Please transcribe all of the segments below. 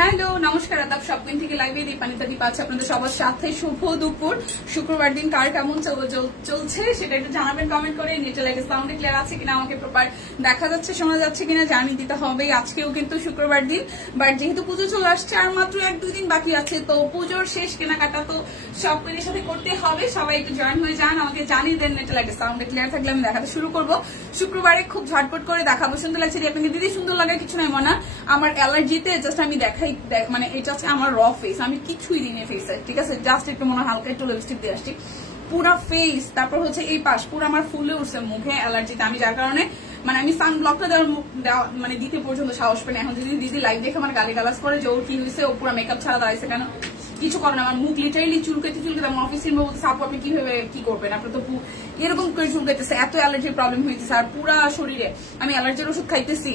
Hello নমস্কার আদাব shopping থেকে লাইভে দীপানিতা দীপ আছে আপনাদের সবার সাথে। শুভ দুপুর। শুক্রবার দিন কার কেমন চলছে সেটা একটু জানাবেন কমেন্ট করে। নেটে লাইটে সাউন্ড ক্লিয়ার আছে কিনা, আমাকে প্রপার দেখা যাচ্ছে শোনা যাচ্ছে কিনা জানিয়ে দিতে হবে। আজকেও কিন্তু শুক্রবার দিন, বাট যেহেতু পুজো চলে আসছে আর মাত্র 1-2 দিন বাকি আছে, তো পুজোর শেষ কেনাকাটা তো শপিংয়ের সাথে করতে হবে। সবাই একটু জয়েন হয়ে যান, আমাকে জানিয়ে দেন। নেটে লাইটে সাউন্ড ক্লিয়ার থাকলে আমি দেখাতে শুরু করবো। শুক্রবারে খুব ঝটপট করে দেখাবো। সুন্দর লাগছে আপনাকে দিদি, সুন্দর লাগার কিছু নাই মনে। আমার অ্যালার্জিতে জাস্ট আমি দেখাই, মানে এটা হচ্ছে আমার র ফেস, আমি কিছুই দিনে ফেসে, ঠিক আছে, জাস্ট একটু মনে হালকা একটু লিপস্টিক দিয়ে আসছি, পুরো ফেস, তারপর হচ্ছে এই পাশ পুরো আমার ফুলে উঠছে মুখে অ্যালার্জিতে। আমি যার কারণে মানে আমি সানব্লকটা দেওয়া মানে দিতে পর্যন্ত সাহস পাই না। এখন যদি দিদি লাইভ দেখে আমার গালি গালাজ করে যে ওর কি হয়েছে, ও পুরো মেকআপ ছাড়া দাঁড়াইছে কেন, কিছু করে না, আমার মুখ লিটারেলি চুলকাতে আমার অফিসের মধ্যে আপু আপনি কিভাবে কি করবেন, আপনার তো এরকম করে চুলকাইতেছে, এত অ্যালার্জির প্রবলেম হইতেছে আর পুরা শরীরে। আমি অ্যালার্জির ওষুধ খাইতেছি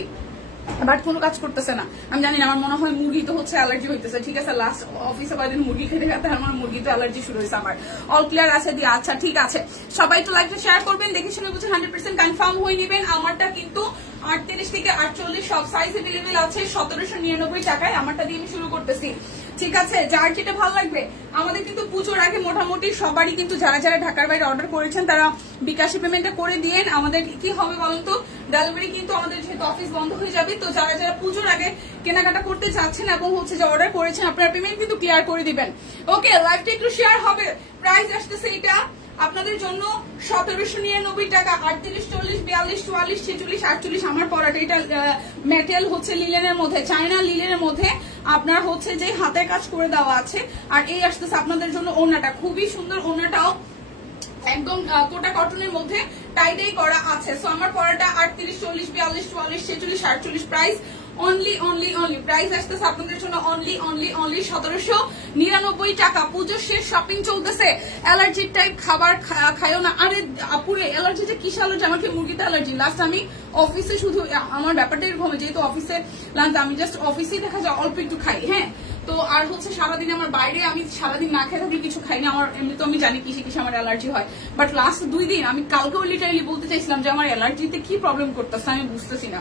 বাট কোনো কাজ করতেছে না। আমি জানি না, আমার মনে হয় মুরগি তো হচ্ছে অ্যালার্জি হইতেছে। ঠিক আছে, লাস্ট অফিসে কয়েকদিন মুরগি খেতে খেতে আমার মুরগি তো অ্যালার্জি শুরু হয়েছে। আমার অল ক্লিয়ার আছে দিয়ে, আচ্ছা ঠিক আছে, সবাই তো লাইভটা শেয়ার করবেন, দেখে শুনে বুঝে 100% কনফার্ম হয়ে নেবেন। আমারটা কিন্তু 38 থেকে 48 সব সাইজ এভেলেবেল আছে 1799 টাকায়। আমারটা দিয়ে আমি শুরু করতেছি, ঠিক আছে। যার যেটা ভালো লাগবে। আমাদের কিন্তু পুজোর আগে মোটামুটি সবারই কিন্তু যারা যারা ঢাকার বাইরে অর্ডার করেছেন তারা বিকাশে পেমেন্টটা করে দিয়েন। আমাদের কি হবে বলুন তো, ডেলিভারি কিন্তু আমাদের যেহেতু অফিস বন্ধ হয়ে যাবে, তো যারা যারা পুজোর আগে কেনাকাটা করতে চাচ্ছেন এবং হচ্ছে যে অর্ডার করেছেন আপনারা পেমেন্ট কিন্তু ক্লিয়ার করে দিবেন। ওকে, লাইভটা একটু শেয়ার হবে। প্রাইস আসতেছে এটা আপনাদের জন্য 1799 টাকা। 38, 40, 42, 44, 46, 48 আমার পরাটা। এটা মেটেরিয়াল হচ্ছে লিলেনের মধ্যে, চায়না লিলেনের মধ্যে আপনার হচ্ছে যে হাতের কাজ করে দেওয়া আছে। আর এই আসতেছে আপনাদের জন্য ওড়নাটা, খুবই সুন্দর ওড়নাটাও, একদম কোটা কটনের মধ্যে টাইটাই করা আছে। সো আমার পরাটা 38, 40, 42, 44, 46, 48 প্রাইস অনলি প্রাইস আসতেছে আপনাদের জন্য অনলি 1799 টাকা। পুজোর শেষ শপিং চলতেছে। অ্যালার্জির টাইপ খাবার খায়ও না। আরে আপুরে অ্যালার্জিটা কিস অ্যালার্জি? আমাকে মুরগিতে অ্যালার্জি। লাস্ট আমি অফিসে শুধু আমার ব্যাপারটা এরকম, যেহেতু অফিসে লাঞ্চ আমি জাস্ট অফিসেই দেখা যায় অল্প একটু খাই, হ্যাঁ। তো আর হচ্ছে সারাদিন আমার বাইরে আমি সারাদিন না খেয়ে থাকি, কিছু খাই না। আমার এমনি তো আমি জানি কিসে কিসে আমার অ্যালার্জি হয়, বাট লাস্ট 2 দিন আমি কালকেও লিটারালি বলতে চাইছিলাম যে আমার অ্যালার্জিতে কি প্রবলেম করতেছে আমি বুঝতেছি না,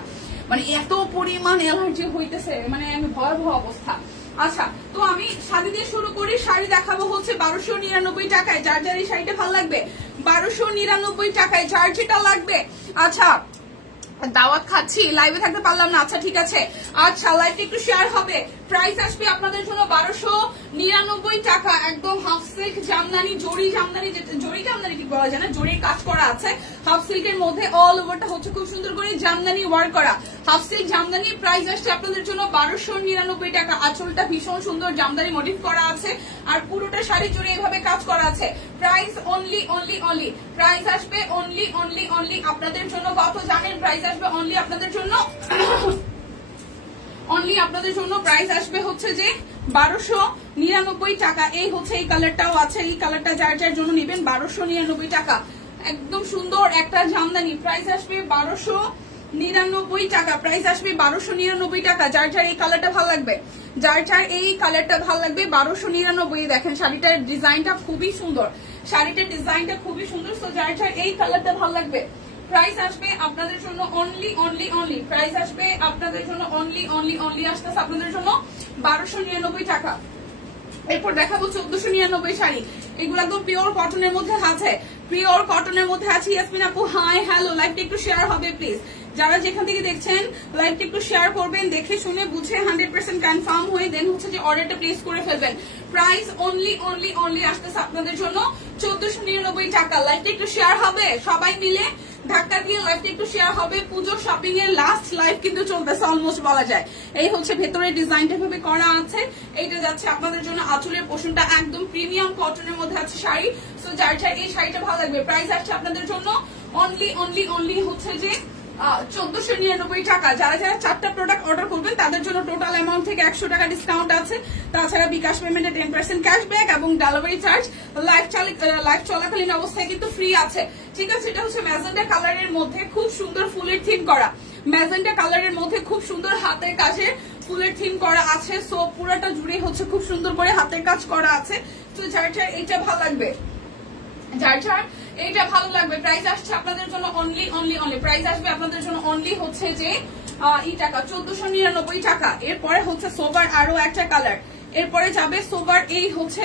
মানে এত পরিমাণ অ্যালার্জি হইতেছে, মানে আমি ভয়াবহ অবস্থা। আচ্ছা, তো আমি শাড়ি দিয়ে শুরু করি। শাড়ি দেখাবো হচ্ছে 1299 টাকায়। যার যার এই শাড়িটা ভালো লাগবে 1299 টাকায়, যার যেটা লাগবে। আচ্ছা, দাওয়াত খাচ্ছি, লাইভে থাকতে পারলাম না, আচ্ছা ঠিক আছে। আচ্ছা, লাইভটা একটু শেয়ার হবে। প্রাইস আসবে আপনাদের জন্য 1299 টাকা। একদম হাফ সিল্ক জামদানি, জরি জামদানি, জরি জামদানি ঠিক বলা যায় না, জরির কাজ করা আছে হাফ সিল্কের মধ্যে। অল ওভারটা হচ্ছে খুব সুন্দর করে জামদানি ওয়ার্ক করা হাফ সিল্ক জামদানি। প্রাইস আসছে আপনাদের জন্য 1299 টাকা। আঁচলটা ভীষণ সুন্দর জামদানি মোটিভ করা আছে আর পুরোটা শাড়ি জুড়ে এভাবে কাজ করা আছে। প্রাইস অনলি প্রাইস আসবে অনলি আপনাদের জন্য কত জানেন? প্রাইস আসবে অনলি আপনাদের জন্য প্রাইস আসবে হচ্ছে যে 1299 টাকা। এই হচ্ছে এই কালারটাও আছে, এই কালারটা যার যার জন্য নেবেন 1299 টাকা। একদম সুন্দর একটা জামদানি। প্রাইস আসবে 1299 টাকা। প্রাইস আসবে 1299 টাকা। যার যার এই কালারটা ভালো লাগবে, 1299। দেখেন শাড়িটার ডিজাইনটা খুবই সুন্দর, তো যার যার এই কালারটা ভালো লাগবে প্রাইস আসবে আপনাদের জন্য অনলি প্রাইস আসবে আপনাদের জন্য অনলি আসতেছে আপনাদের জন্য 1299 টাকা। এরপর দেখাবো 1499 শাড়ি। এগুলো একদম পিওর কটনের মধ্যে আছে, ইয়াসমিন আপু হাই হ্যালো। লাইভটা একটু শেয়ার হবে প্লিজ। যারা যেখান থেকে দেখছেন লাইভটা একটু শেয়ার করবেন, দেখে শুনে বুঝে 100% কনফার্ম হয়ে দেন হচ্ছে যে অর্ডারটা প্লেস করে ফেলবেন। প্রাইস অনলি আসতেছে আপনাদের জন্য 1499 টাকা। লাইভটা একটু শেয়ার হবে, সবাই মিলে ধাক্কা দিয়ে লাইভটা একটু শেয়ার হবে। পুজো শপিং এর লাস্ট লাইভ কিন্তু চলতেছে অলমোস্ট বলা যায়। এই হচ্ছে ভেতরের ডিজাইনটা ভাবে করা আছে। এইটা যাচ্ছে আপনাদের জন্য আঁচলের পোর্শনটা একদম প্রিমিয়াম কটনের মধ্যে আছে শাড়ি। সো যার যার এই শাড়িটা ভালো লাগবে প্রাইস আসছে আপনাদের জন্য অনলি হচ্ছে যে 1499 টাকা। যারা যারা 4টা প্রোডাক্ট অর্ডার করবেন তাদের জন্য টোটাল অ্যামাউন্ট থেকে 100 টাকা ডিসকাউন্ট আছে। তাছাড়া বিকাশ পেমেন্টে 10% ক্যাশব্যাক এবং ডেলিভারি চার্জ লাইভ চলাকালীন অবস্থায় কিন্তু ফ্রি আছে, ঠিক আছে। এটা হচ্ছে ম্যাজেন্টা কালারের মধ্যে খুব সুন্দর ফুলের থিম করা, ম্যাজেন্টা কালারের মধ্যে খুব সুন্দর হাতের কাজে ফুলের থিম করা আছে। সো পুরোটা জুড়ে হচ্ছে খুব সুন্দর করে হাতের কাজ করা আছে। তো যার যার এইটা ভালো লাগবে, এইটা ভালো লাগবে প্রাইস আসছে আপনাদের জন্য অনলি প্রাইস আসবে আপনাদের জন্য অনলি হচ্ছে যে টাকা 1499 টাকা। এরপরে হচ্ছে সোবার আরো একটা কালার, এরপরে যাবে সোবার এই হচ্ছে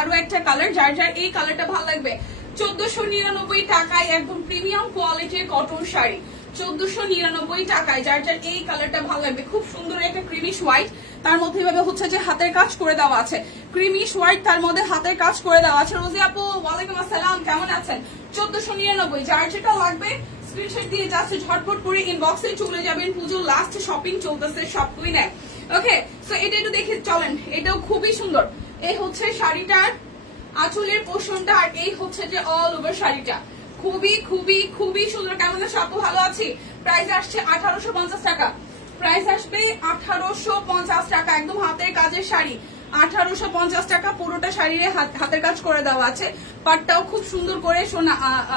আরো একটা কালার, যার যার এই কালারটা ভালো লাগবে 1499 টাকায় একদম প্রিমিয়াম কোয়ালিটির কটন শাড়ি 1499 টাকায়, যার যার এই কালারটা ভালো লাগবে। খুব সুন্দর একটা ক্রিমিশ হোয়াইট, তার মধ্যে এভাবে হচ্ছে যে হাতের কাজ করে দেওয়া আছে, ক্রিমিশ হোয়াইট তার মধ্যে হাতের কাজ করে দেওয়া আছে। রোজি আপু ওয়ালাইকুম আসসালাম, কেমন আছেন? 1499, যার যেটা লাগবে স্ক্রিনশট দিয়ে যাচ্ছে, ঝটপট করে ইনবক্সে চলে যাবেন। পুজোর লাস্ট শপিং চলতেছে, সব কুইনে। ওকে, সো এটা একটু দেখে চলেন, এটাও খুবই সুন্দর। এই হচ্ছে শাড়িটার আঁচলের পোর্শনটা, আর এই হচ্ছে যে অল ওভার শাড়িটা, খুবই খুবই খুবই সুন্দর। কেমন আছে আপু? ভালো আছি। প্রাইস আসছে 1850 টাকা, প্রাইস আসবে 1850 টাকা, একদম হাতের কাজের শাড়ি 1850 টাকা। পুরোটা শাড়িরে হাতের কাজ করে দেওয়া আছে, পাটটাও খুব সুন্দর করে শোনা,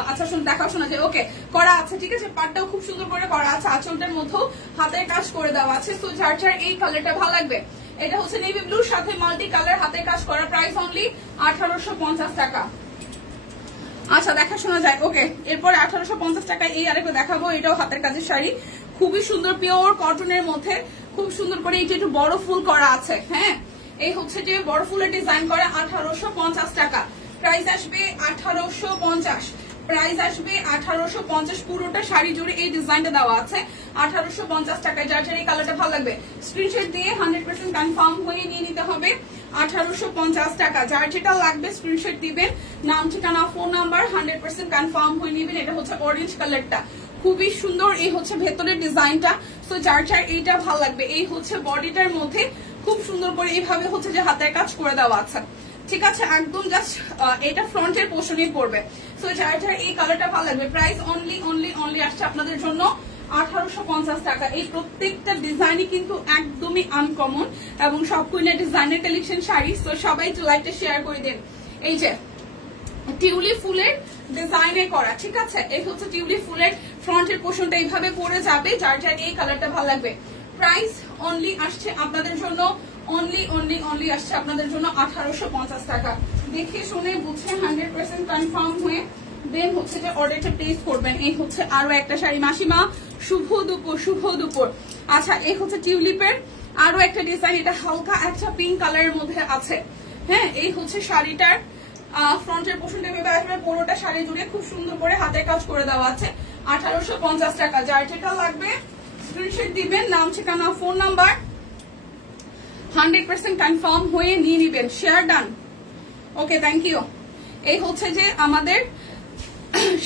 আচ্ছা শোনা দেখাও, শোনা যায় ওকে করা আছে, ঠিক আছে। পাটটাও খুব সুন্দর করে করা আছে, আঁচলটার মধ্যেও হাতের কাজ করে দেওয়া আছে। তো যার যার এই কালারটা ভালো লাগবে, এটা হচ্ছে নেভি ব্লুর সাথে মাল্টি কালার হাতের কাজ করা, প্রাইস অনলি 1850 টাকা। আচ্ছা দেখা শোনা যায় ওকে। এরপর 1850 টাকায় এই আরেকটা দেখাবো, এটাও হাতের কাজের শাড়ি, খুবই সুন্দর পিওর কটনের মধ্যে, খুব সুন্দর করে এই যে একটু বড় ফুল করা আছে। হ্যাঁ, এই হচ্ছে যে বড় ফুলের ডিজাইন করা, 1850 টাকা, প্রাইস আসবে 1850, প্রাইস আসবে 1850। পুরোটা শাড়ি জুড়ে এই ডিজাইনটা দেওয়া আছে 1850 টাকায়। যার যার এই কালারটা ভালো লাগবে স্ক্রিনশট দিয়ে 100% কনফার্ম হয়ে নিয়ে নিতে হবে। 1850 টাকা, যার যেটা লাগবে স্ক্রিনশট দিবেন, নাম ঠিকানা ফোন নাম্বার 100% কনফার্ম হয়ে নিবেন। এটা হচ্ছে অরেঞ্জ কালারটা, খুবই সুন্দর। এই হচ্ছে ভেতরের ডিজাইনটা, তো যার যার এইটা ভালো লাগবে। এই হচ্ছে বডিটার মধ্যে খুব সুন্দর করে এইভাবে হচ্ছে যে হাতের কাজ করে দেওয়া আছে, ঠিক আছে। একদম জাস্ট এটা ফ্রন্টের পোর্শনই পড়বে। সো যার যার এই কালারটা ভালো লাগবে, প্রাইস অনলি অনলি অনলি আসছে আপনাদের জন্য 1850 টাকা। এই প্রত্যেকটা ডিজাইনই কিন্তু একদমই আনকমন এবং সব কুইনের ডিজাইনের কালেকশন শাড়ি। তো সবাই একটু লাইকটা শেয়ার করে দেন। এই যে টিউলিপ ফুলের ডিজাইনে করা, ঠিক আছে। এই হচ্ছে টিউলিপ ফুলের ফ্রন্টের পোর্শনটা এইভাবে পরে যাবে, যার যার এই কালারটা ভালো লাগবে। প্রাইস অনলি আসছে আপনাদের জন্য অনলি অনলি অনলি আসছে আপনাদের জন্য 1850 টাকা। দেখে শুনে বুঝে 100% কনফার্ম হয়ে দেন হচ্ছে যে অর্ডারটা প্লেস করবেন। এই হচ্ছে আরো একটা শাড়ি, মাসিমা শুভ দুপুর, শুভ দুপুর। আচ্ছা, এই হচ্ছে টিউলিপের আরো একটা ডিজাইন, এটা হালকা একটা পিঙ্ক কালারের মধ্যে আছে। হ্যাঁ, এই হচ্ছে শাড়িটার ফ্রন্টের পোর্শনটা ভেবে আসবে, পুরোটা শাড়ি জুড়ে খুব সুন্দর করে হাতের কাজ করে দেওয়া আছে 1850 টাকা। যার যেটা লাগবে স্ক্রিনশট দিবেন, নাম ঠিকানা ফোন নাম্বার 100% কনফার্ম হয়ে নিয়ে নিবেন। Share done, okay thank you. এই হচ্ছে যে আমাদের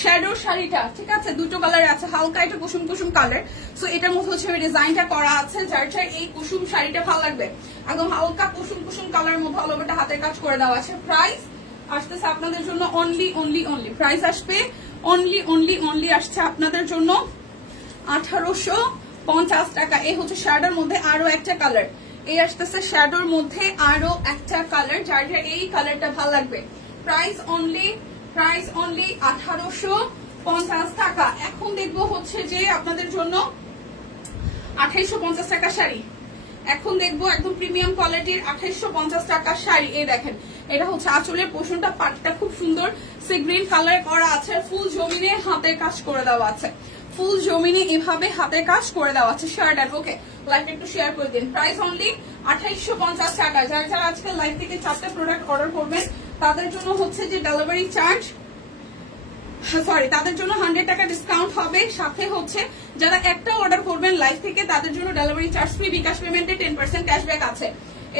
শ্যাডো শাড়িটা, ঠিক আছে, দুটো কালারে আছে, হালকা এটা কুসুম কুসুম কালার। সো এটার মধ্যে হচ্ছে ডিজাইনটা করা আছে, যার যার এই কুসুম শাড়িটা ভালো লাগবে, একদম হালকা কুসুম কুসুম কালার মধ্যে অল ওভারটা হাতের কাজ করে দেওয়া আছে। প্রাইস আসতেছে আপনাদের জন্য অনলি অনলি অনলি, প্রাইস আসবে অনলি অনলি অনলি আসছে আপনাদের জন্য 1850 টাকা। এই হচ্ছে শ্যাডোর মধ্যে আরো একটা কালার, এই আসতেছে শ্যাডোর মধ্যে আরো একটা কালার, যার যার এই কালারটা ভালো লাগবে। প্রাইস অনলি 1850 টাকা। এখন দেখবো হচ্ছে যে আপনাদের জন্য 2850 টাকা শাড়ি, এখন দেখবো একদম প্রিমিয়াম কোয়ালিটির 2850 টাকা শাড়ি। এই দেখেন, এটা হচ্ছে আঁচলের পোর্শনটা, পাটটা খুব সুন্দর সি গ্রিন কালার করা আছে, ফুল জমিনে হাতের কাজ করে দেওয়া আছে, ফুল জমিনে এভাবে হাতের কাজ করে দেওয়া আছে। শার্ট আর ওকে লাইক একটু শেয়ার করে দিন। প্রাইস অনলি 2850 টাকা। যারা যারা আজকে লাইভ থেকে 4টা প্রোডাক্ট অর্ডার করবেন তাদের জন্য হচ্ছে যে ডেলিভারি চার্জ, সরি, তাদের জন্য 100 টাকা ডিসকাউন্ট হবে। সাথে হচ্ছে যারা একটা অর্ডার করবেন লাইভ থেকে তাদের জন্য ডেলিভারি চার্জ ফ্রি, বিকাশ পেমেন্টে 10% ক্যাশব্যাক আছে।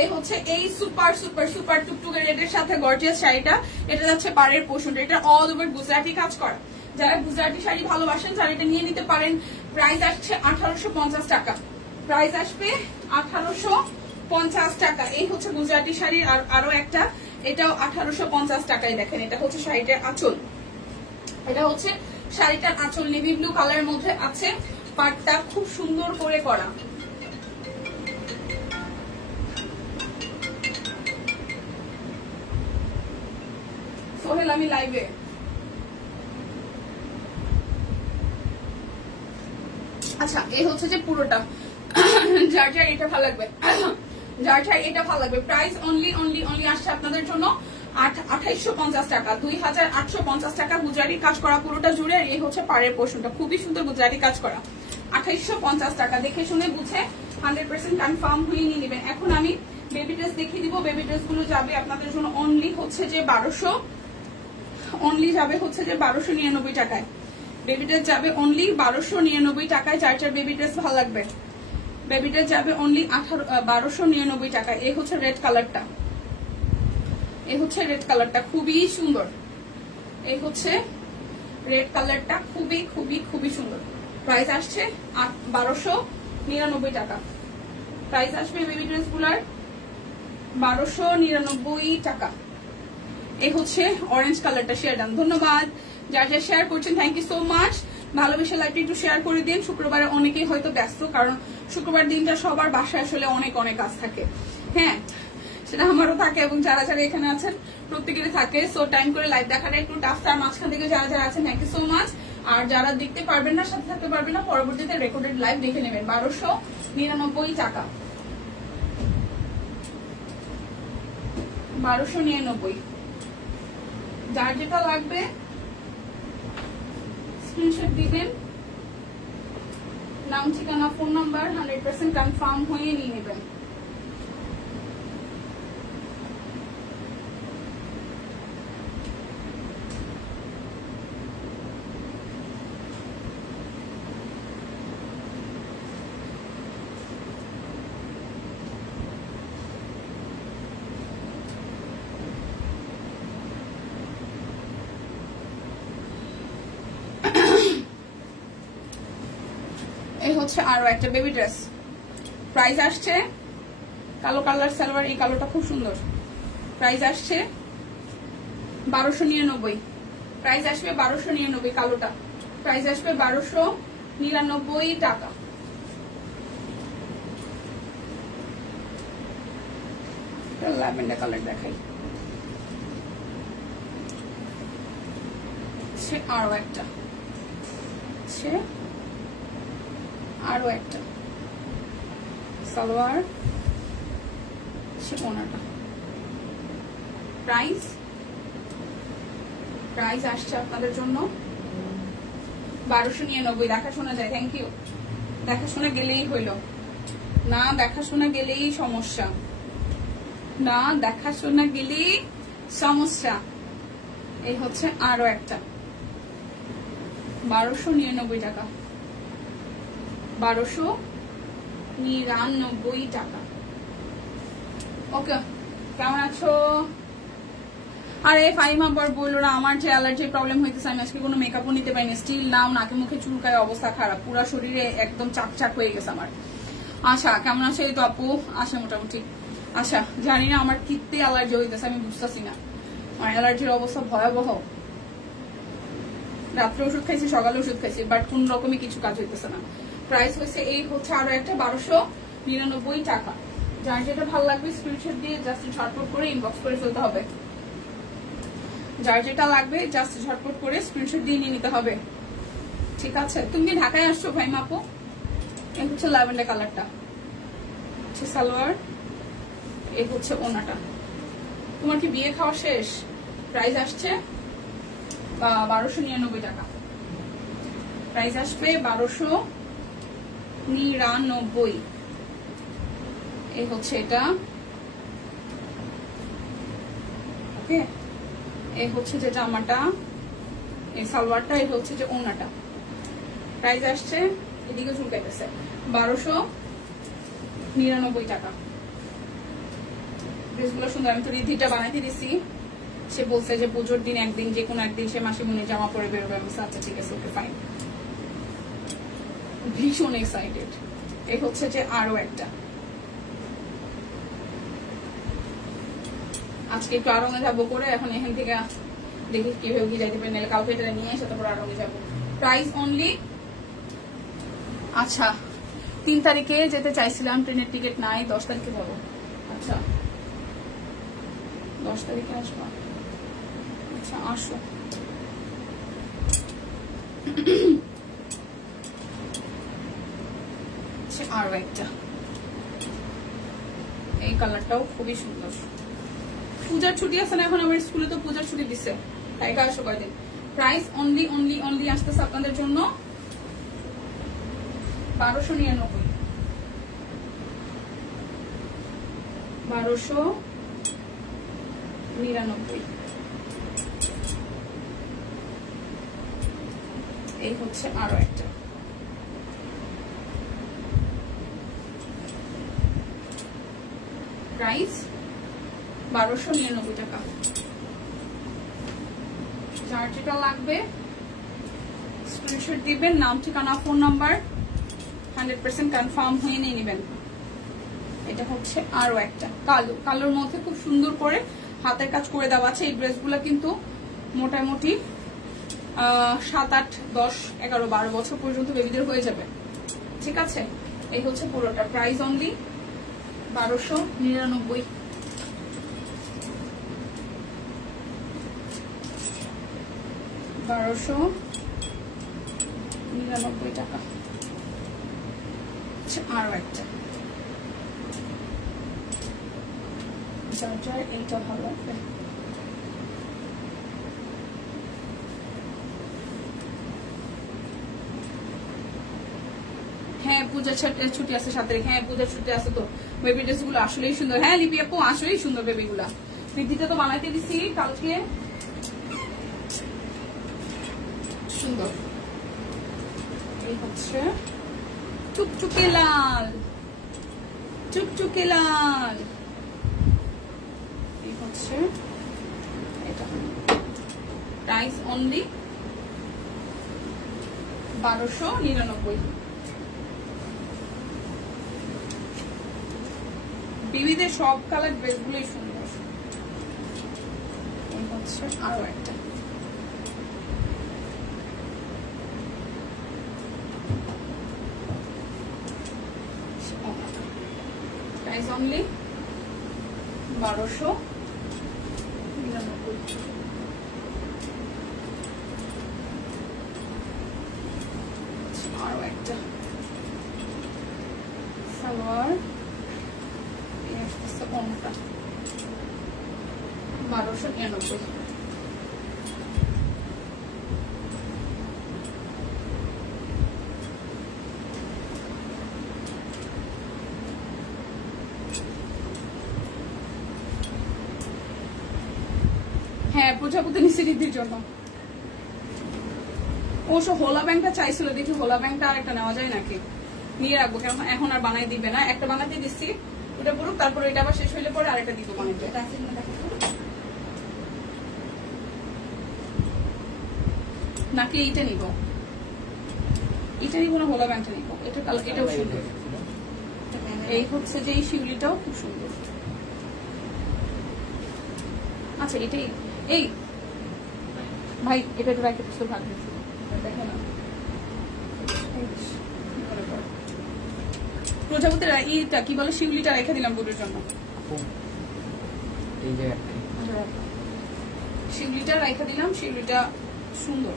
এই হচ্ছে এই সুপার সুপার সুপার টুকটুকে রেডের সাথে গর্জিয়াস শাড়িটা, এটা যাচ্ছে পাড়ের পোর্শনটা, এটা অল ওভার গুজরাটি কাজ করা। যারা গুজরাটি শাড়ি ভালোবাসেন শাড়িটা নিয়ে নিতে পারেন। প্রাইস আসছে 1850 টাকা, প্রাইস আসবে 1850 টাকা। এই হচ্ছে গুজরাটি শাড়ির আরো একটা, এটাও 1850 টাকায়। দেখেন, এটা হচ্ছে শাড়িটার আঁচল, এটা হচ্ছে শাড়িটার আঁচল নেভি ব্লু কালারের মধ্যে আছে, পাটটা খুব সুন্দর করে করা। সোহেল আমি লাইভে, আচ্ছা এই হচ্ছে যে পুরোটা, যার যার এটা ভালো লাগবে, যার যার এটা ভালো লাগবে। প্রাইস অনলি অনলি অনলি আসছে আপনাদের জন্য 2850 টাকা, 2850 টাকা। গুজরাটি কাজ করা পুরোটা জুড়ে, এই হচ্ছে পাড়ের পোর্শনটা, খুবই সুন্দর গুজরাটি কাজ করা। 2850 টাকা। দেখে শুনে বুঝে 100% কনফার্ম হয়ে নিয়ে নেবেন। এখন আমি বেবি ড্রেস দেখিয়ে দিব। বেবি ড্রেস গুলো যাবে আপনাদের জন্য অনলি হচ্ছে যে 1200, অনলি যাবে হচ্ছে যে 1299 টাকায়। বেবি ড্রেস যাবে অনলি 1299 টাকায়। যার যার বেবি ড্রেস ভালো লাগবে, বেবি ড্রেস যাবে অনলি 1299 টাকায়। এই হচ্ছে রেড কালারটা, এই হচ্ছে রেড কালারটা, খুবই সুন্দর। এই হচ্ছে রেড কালারটা, খুবই খুবই খুবই সুন্দর। প্রাইস আসছে 1299 টাকা। প্রাইস আসবে বেবি ড্রেস গুলার 1299 টাকা। এই হচ্ছে অরেঞ্জ কালারটা। শেয়ার ডান, ধন্যবাদ যার যা শেয়ার করছেন, থ্যাংক ইউ সো মাচ। ভালোবেসে লাইভটা একটু শেয়ার করে দিন। শুক্রবারে অনেকেই হয়তো ব্যস্ত, কারণ শুক্রবার দিনটা সবার বাসায় আসলে অনেক অনেক কাজ থাকে। হ্যাঁ, সেটা আমারও থাকে এবং যারা যারা এখানে আছেন প্রত্যেকেরই থাকে। সো টাইম করে লাইভ দেখাটা একটু টাফ। তার মাঝখান থেকে যারা যারা আছেন থ্যাংক ইউ সো মাচ। আর যারা দেখতে পারবেন না, সাথে থাকতে পারবেন না, পরবর্তীতে রেকর্ডেড লাইভ দেখে নেবেন। 1299 টাকা, 1299। যার যেটা লাগবে স্ক্রিনশট দিবেন, নাম ঠিকানা ফোন নাম্বার 100% কনফার্ম হয়ে নিয়ে নেবেন। এই হচ্ছে আরো একটা বেবি ড্রেস। প্রাইস আসছে, কালো কালার সালোয়ার, এই কালোটা খুব সুন্দর। প্রাইস আসছে 1299। প্রাইস আসবে 1299 কালোটা। প্রাইস আসবে 1299 টাকা। ল্যাভেন্ডার কালার দেখাই। আরো একটা, আরো একটা সালোয়ার, ওনাটা। প্রাইস প্রাইস আসছে আপনাদের জন্য 1299। দেখাশোনা যায়, থ্যাংক ইউ। দেখাশোনা গেলেই হইল না, দেখাশোনা গেলেই সমস্যা, না দেখাশোনা গেলেই সমস্যা। এই হচ্ছে আরো একটা 1299 টাকা, 1299 টাকা। ওকে, কেমন আছো? আরে ফাইমা আবার বললো না, আমার যে অ্যালার্জি প্রবলেম হইতেছে, আমি আজকে কোনো মেকআপও নিতে পারিনি। স্টিল নাও, নাকে মুখে চুলকায়, অবস্থা খারাপ, পুরো শরীরে একদম চাকচাক হয়ে গেছে আমার। আশা কেমন আছে? এই তো আপু আসে মোটামুটি। আচ্ছা, জানি না আমার কিতে অ্যালার্জি হইতেছে, আমি বুঝতেছি না। আমার অ্যালার্জির অবস্থা ভয়াবহ। রাত্রে ওষুধ খাইছি, সকালে ওষুধ খাইছি, বাট কোন রকমই কিছু কাজ হইতেছে না। প্রাইস হয়েছে এই হচ্ছে আরো একটা 1299 টাকা। যার যেটা ভালো লাগবে স্ক্রিনশট দিয়ে জাস্ট ঝটপট করে ইনবক্স করে ফেলতে হবে। যার যেটা লাগবে জাস্ট ঝটপট করে স্ক্রিনশট দিয়ে নিয়ে নিতে হবে, ঠিক আছে? তুমি ঢাকায় আসছো ভাই মাপু? এই হচ্ছে ল্যাভেন্ডার কালারটা, হচ্ছে সালোয়ার, এই হচ্ছে ওনাটা। তোমার কি বিয়ে খাওয়া শেষ? প্রাইস আসছে 1299 টাকা। প্রাইস আসবে 1299। এই হচ্ছে এটা, ওকে। এই হচ্ছে যে জামাটা, এই সালোয়ারটা, এই হচ্ছে যে ওনাটা। প্রাইস আসছে, এদিকে চুলকাইতেছে, 1299 টাকা। ড্রেসগুলো সুন্দর। আমি তো রিধিটা বানাইতে দিছি, সে বলছে যে পুজোর দিন একদিন, যে কোনো একদিন সে মাসিমণির জামা পরে বেরোবে। আমি আচ্ছা ঠিক আছে, ওকে ফাইন। ভীষণ এক্সাইটেড। এই হচ্ছে যে আরো একটা। আজকে একটু আরঙে যাবো করে, এখন এখান থেকে দেখি কিভাবে কি যাইতে পারি, নাহলে কালকে এটা নিয়ে এসে তারপর আরঙে যাবো। প্রাইস অনলি, আচ্ছা 3 তারিখে যেতে চাইছিলাম, ট্রেনের টিকিট নাই, 10 তারিখে বলো। আচ্ছা 10 তারিখে আসবো। আচ্ছা আসো। আরো একটা, এই কালারটাও খুবই সুন্দর। পূজার ছুটি আছে না এখন, আমার স্কুলে তো পূজার ছুটি দিচ্ছে, তাই আসো কয়দিন। প্রাইস অনলি অনলি অনলি আসতেছে আপনাদের জন্য 1299 1299 এই হচ্ছে আরো একটা প্রাইস 1299 টাকা। যার যেটা লাগবে স্ক্রিনশট দিবেন, নাম ঠিকানা ফোন নাম্বার 100% কনফার্ম হয়ে নিয়ে নেবেন। এটা হচ্ছে আরো একটা কালো, কালোর মধ্যে খুব সুন্দর করে হাতের কাজ করে দেওয়া আছে। এই ড্রেসগুলো কিন্তু মোটামুটি 7, 8, 10, 11, 12 বছর পর্যন্ত বেবিদের হয়ে যাবে। ঠিক আছে, এই হচ্ছে পুরোটা। Price only 1299। টাকা। আরো একটা এইটা ভালো লাগবে। হ্যাঁ পূজা ছুটি আছে 7 তারিখ। হ্যাঁ পূজার ছুটি আছে তো। বেবি ড্রেস গুলো আসলেই সুন্দর। হ্যাঁ লিপি আপু আসলেই সুন্দর বেবি গুলা। বৃদ্ধিটা তো বানাইতে দিছি কালকে, সুন্দর। এই হচ্ছে চুকচুকে লাল, চুকচুকে লাল। এই হচ্ছে এটা। Price only 1299। বিবিদের সব কালার ড্রেস গুলোই সুন্দর। এই হচ্ছে আরো একটা। Price only 1299। আরো একটা সালোয়ার, 1299। হ্যাঁ প্রজাপতি নিচে রিদ্ধির জন্য। অবশ্য হোলা ব্যাংকটা চাইছিল, দেখি হোলা ব্যাংকটা আর একটা নেওয়া যায় নাকি, নিয়ে রাখবো, কেন এখন আর বানাই দিবে না। একটা বানাতে দিচ্ছি, ওটা পড়ুক, তারপরে এটা আবার শেষ হইলে পরে আরেকটা দিব বানাইতে। নাকি এইটা নিব, এটা নিব না হোলা ব্যাংকটা নিব। এটা এটাও সুন্দর। এই হচ্ছে যে এই শিউলিটাও খুব সুন্দর। আচ্ছা এটাই, এই ভাই এটা তো রাখতে কিছু ভাগ দেখো না। প্রজাপতির এইটা কি বলে, শিউলিটা রেখে দিলাম বুড়োর জন্য। শিউলিটা রেখে দিলাম, শিউলিটা সুন্দর।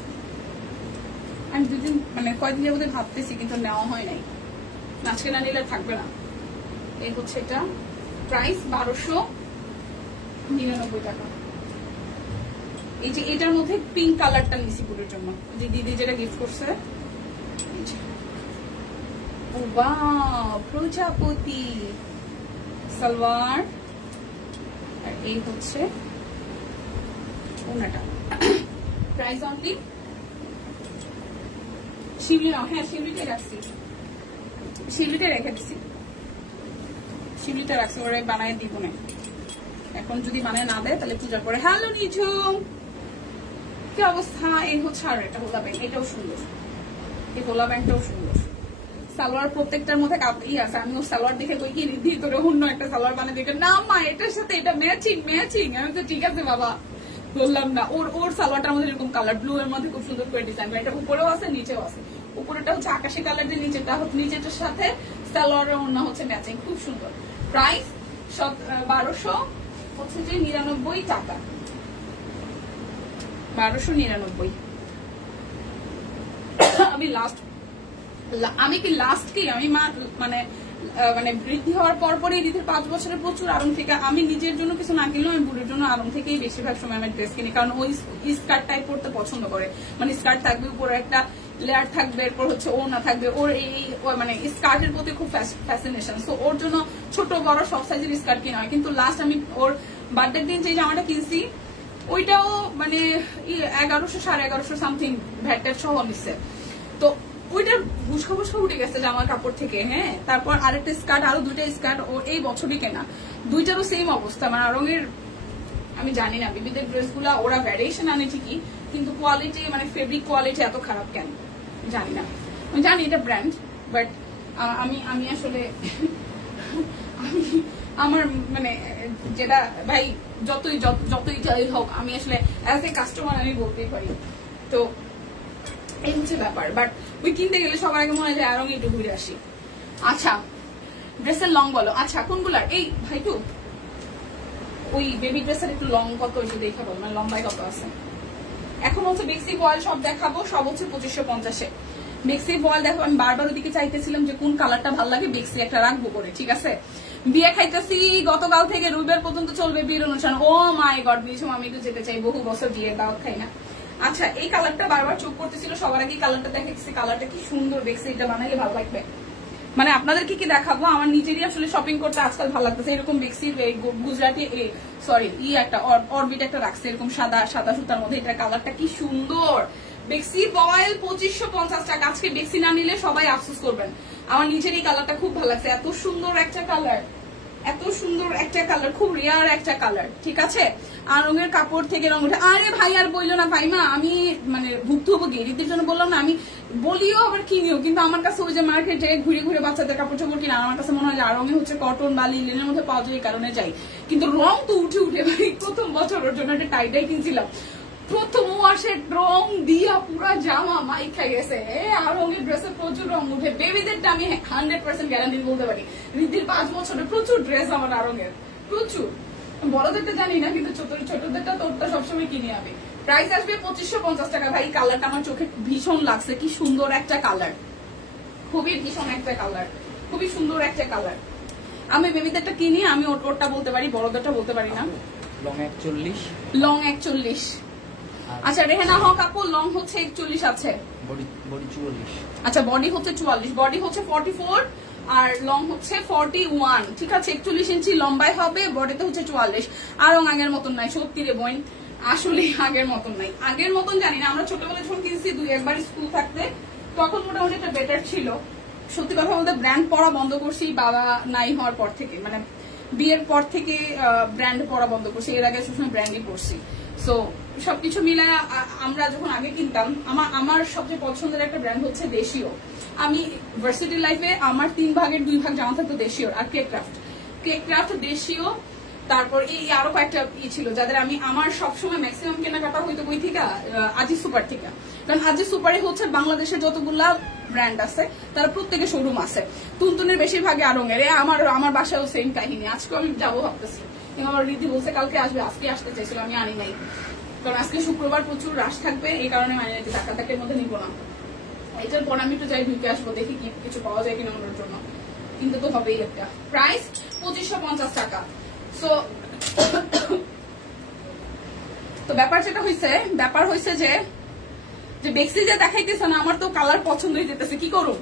আমি দুদিন মানে কয়েকদিন যাবো ভাবতেছি, কিন্তু নেওয়া হয় নাই। আজকে না নিলে থাকবে না। এই হচ্ছে এটা। প্রাইস 1299 টাকা। এই যে এটার মধ্যে পিঙ্ক কালারটা নিছি পুরোর জন্য, যে দিদি যেটা গিফট করছে। প্রজাপতি সালোয়ার, আর এই হচ্ছে ওনাটা। প্রাইস অনলি শিউলি। হ্যাঁ শিউলিটা রাখছি, শিউলিটা রেখে দিচ্ছি, শিউলিটা রাখছি, ওরা বানায় দিব না। এখন যদি বানায় না দেয় তাহলে পূজা করে। হ্যালো নিঝুম, কি অবস্থা? এই হচ্ছে আর এটা হোলা ব্যাংক, এটাও সুন্দর। এই হোলা ব্যাংকটাও সুন্দর। সালোয়ার প্রত্যেকটার মধ্যে ই আছে। আমি ওর সালোয়ার দেখে কই কি রিদ্ধি তোরে অন্য একটা সালোয়ার বানিয়ে দেখে, না মা এটার সাথে এটা ম্যাচিং ম্যাচিং। আমি তো ঠিক আছে বাবা বললাম না। ওর সালোয়ারটার মধ্যে এরকম কালার ব্লু এর মধ্যে খুব সুন্দর করে ডিজাইন। এটা উপরেও আছে নিচেও আছে। উপরেটা হচ্ছে আকাশি কালার দিয়ে, নিচেটা হচ্ছে নিচেটার সাথে সালোয়ারের অন্য হচ্ছে ম্যাচিং, খুব সুন্দর। প্রাইস 1299 টাকা। 1299। আমি কি লাস্ট কি আমি মানে মানে বৃদ্ধি হওয়ার পরপরই রিধির 5 বছরের প্রচুর আরং থেকে আমি নিজের জন্য কিছু না কিনলেও আমি বুড়ির জন্য আরং থেকেই বেশিরভাগ সময় আমি ড্রেস কিনি, কারণ ওই স্কার্ট টাইপ পরতে পছন্দ করে। মানে স্কার্ট থাকবে উপরে একটা লেয়ার থাকবে, এরপর হচ্ছে ওড়না থাকবে। ওর এই মানে স্কার্টের প্রতি খুব ফ্যাসিনেশন, সো ওর জন্য ছোট বড় সব সাইজের স্কার্ট কিনা হয়। কিন্তু লাস্ট আমি ওর বার্থডের দিন যে জামাটা কিনছি ওইটাও মানে 1100 1150 সামথিং ভ্যাটের সহ নিচ্ছে। তো ওইটার বুসকা বুসকা উঠে গেছে জামার কাপড় থেকে। হ্যাঁ, তারপর আরেকটা স্কার্ট, আরো 2টা স্কার্ট ও এই বছরই কেনা, 2টারও সেম অবস্থা। মানে রঙের আমি জানি না, বিবিদের ড্রেসগুলা ওরা ভ্যারিয়েশন আনে ঠিকই, কিন্তু কোয়ালিটি মানে ফেব্রিক কোয়ালিটি এত খারাপ কেন জানি না। আমি জানি এটা ব্র্যান্ড, বাট আমি আসলে আমার মানে যেটা ভাই যতই যাই হোক আমি আসলে অ্যাজ এ কাস্টমার আমি বলতেই পারি। তো এই হচ্ছে ব্যাপার। বাট ওই কিনতে গেলে সবার আগে মনে হয় যে আরো একটু ঘুরে আসি। আচ্ছা, ড্রেসের লং বলো। আচ্ছা, কোনগুলার? এই ভাইটু ওই বেবি ড্রেসের একটু লং কত একটু দেখা বল, মানে লম্বায় কত আছে। এখন হচ্ছে বেক্সি বয়েল সব দেখাবো, সব হচ্ছে 2550-এ। বেক্সি বয়েল দেখো, আমি বারবার ওদিকে চাইতেছিলাম যে কোন কালারটা ভালো লাগে, বেক্সি একটা রাখবো করে, ঠিক আছে। বিয়ে খাইতেছি গতকাল থেকে রবিবার পর্যন্ত চলবে বিয়ের অনুষ্ঠান। ও মাই গড, বিয়ের সময় আমি একটু যেতে চাই, বহু বছর বিয়ে দাওয়াত খাই না। আচ্ছা, এই কালারটা বারবার চোখ করতেছিল, সবার আগে কালারটা দেখেছি। কালারটা কি সুন্দর, বেক্সি এটা বানাইলে ভালো লাগবে। মানে আপনাদেরকে কি দেখাবো, আমার নিজেরই আসলে শপিং করতে আজকাল ভালো লাগতেছে। এরকম বেক্সির গুজরাটি সরি একটা অরবিট একটা রাখছে এরকম সাদা সাদা সুতার মধ্যে, এটা কালারটা কি সুন্দর। বেক্সি বয়েল 2550 টাকা। আজকে বেক্সি না নিলে সবাই আফসোস করবেন। আমার নিজের এই কালারটা খুব ভালো লাগছে, এত সুন্দর একটা কালার, এত সুন্দর একটা কালার, খুব রেয়ার একটা কালার, ঠিক আছে। আর রঙের কাপড় থেকে রঙ উঠে, আরে ভাই আর বললো না ভাই, মা আমি মানে ভুক্তভোগী রীতির জন্য বললাম না, আমি বলিও আবার কিনিও, কিন্তু আমার কাছে ওই যে মার্কেটে ঘুরে ঘুরে বাচ্চাদের কাপড় চোপড় কিনা, আমার কাছে মনে হয় যে আর রঙে হচ্ছে কটন বা লিলেনের মধ্যে পাওয়া যায়, এই কারণে যাই। কিন্তু রং তো উঠে উঠে ভাই, প্রথম বছর ওর জন্য একটা টাইটাই কিনছিলাম, প্রথম ওয়াশে রং দিয়া পুরা জামা মাই খাই গেছে। আর রঙের ড্রেসে প্রচুর রং উঠে। বেবিদেরটা আমি 100% গ্যারান্টি বলতে পারি, রীতির 5 বছরের প্রচুর ড্রেস আমার রঙের, প্রচুর। বড়দেরটা জানি না, কিন্তু ছোটদেরটা তোরটা সবসময় কিনে আমি। প্রাইস আসবে 2550 টাকা। ভাই কালারটা আমার চোখে ভীষণ লাগছে, কি সুন্দর একটা কালার, খুবই ভীষণ একটা কালার, খুবই সুন্দর একটা কালার। আমি বেবিদেরটা কিনি, আমি ওরটা বলতে পারি, বড়দেরটা বলতে পারি না। Long 41, long 41। আচ্ছা, রেহেনা হক আপু লং হচ্ছে 41 আছে, বডি 44। আচ্ছা, বডি হচ্ছে 44, বডি হচ্ছে 44 আর লং হচ্ছে 41, ঠিক আছে। 41 ইঞ্চি লম্বায় হবে, বডিতে হচ্ছে 44। আর আগের মতন নাই, সত্যি রে বোন, আসলে আগের মতন নাই। আগের মতন জানি না, আমরা ছোটবেলায় যখন কিনছি 2-1 স্কুল থাকতে, তখন মোটামুটি একটা বেটার ছিল। সত্যি কথা বলতে ব্র্যান্ড পরা বন্ধ করছি বাবা নাই হওয়ার পর থেকে, মানে বিয়ের পর থেকে ব্র্যান্ড পরা বন্ধ করছি, এর আগে সবসময় ব্র্যান্ডই পরছি। সো সবকিছু মিলে আমরা যখন আগে কিনতাম, আমার সবচেয়ে পছন্দের একটা ব্র্যান্ড হচ্ছে দেশীয়। আমি ভার্সিটি লাইফে আমার 3 ভাগের 2 ভাগ জামা থাকতো দেশীয় আর কেকক্রাফট দেশীয়। তারপর এই আরো কয়েকটা ছিল যাদের আমি আমার সবসময় ম্যাক্সিমাম কেনাকাটা হইতো বই থেকে, আজি সুপার থেকে। কারণ আজি সুপারে হচ্ছে বাংলাদেশের যতগুলা ব্র্যান্ড আছে তারা প্রত্যেকে শোরুম আছে। তুনতুনের বেশিরভাগে আরঙের, আমার বাসায়ও সেম কাহিনী। আজকে আমি যাবো ভাবতেছি, আমার রীতি বলছে কালকে আসবে, আজকে আসতে চাইছিল, আমি আনি নাই। কারণ আজকে শুক্রবার প্রচুর রাশ থাকবে, এই কারণে মানে টাকাটাকের মধ্যে নিবো না। এটার পর আমি একটু যাই ঢুকে আসবো, দেখি কি কিছু পাওয়া যায় কিনা ওনার জন্য, কিন্তু তো হবেই একটা। প্রাইস 2550 টাকা। তো ব্যাপার হয়েছে যে বেক্সি যে দেখাইতেছে না, আমার তো কালার পছন্দ হয়ে যেতেছে, কি করুন।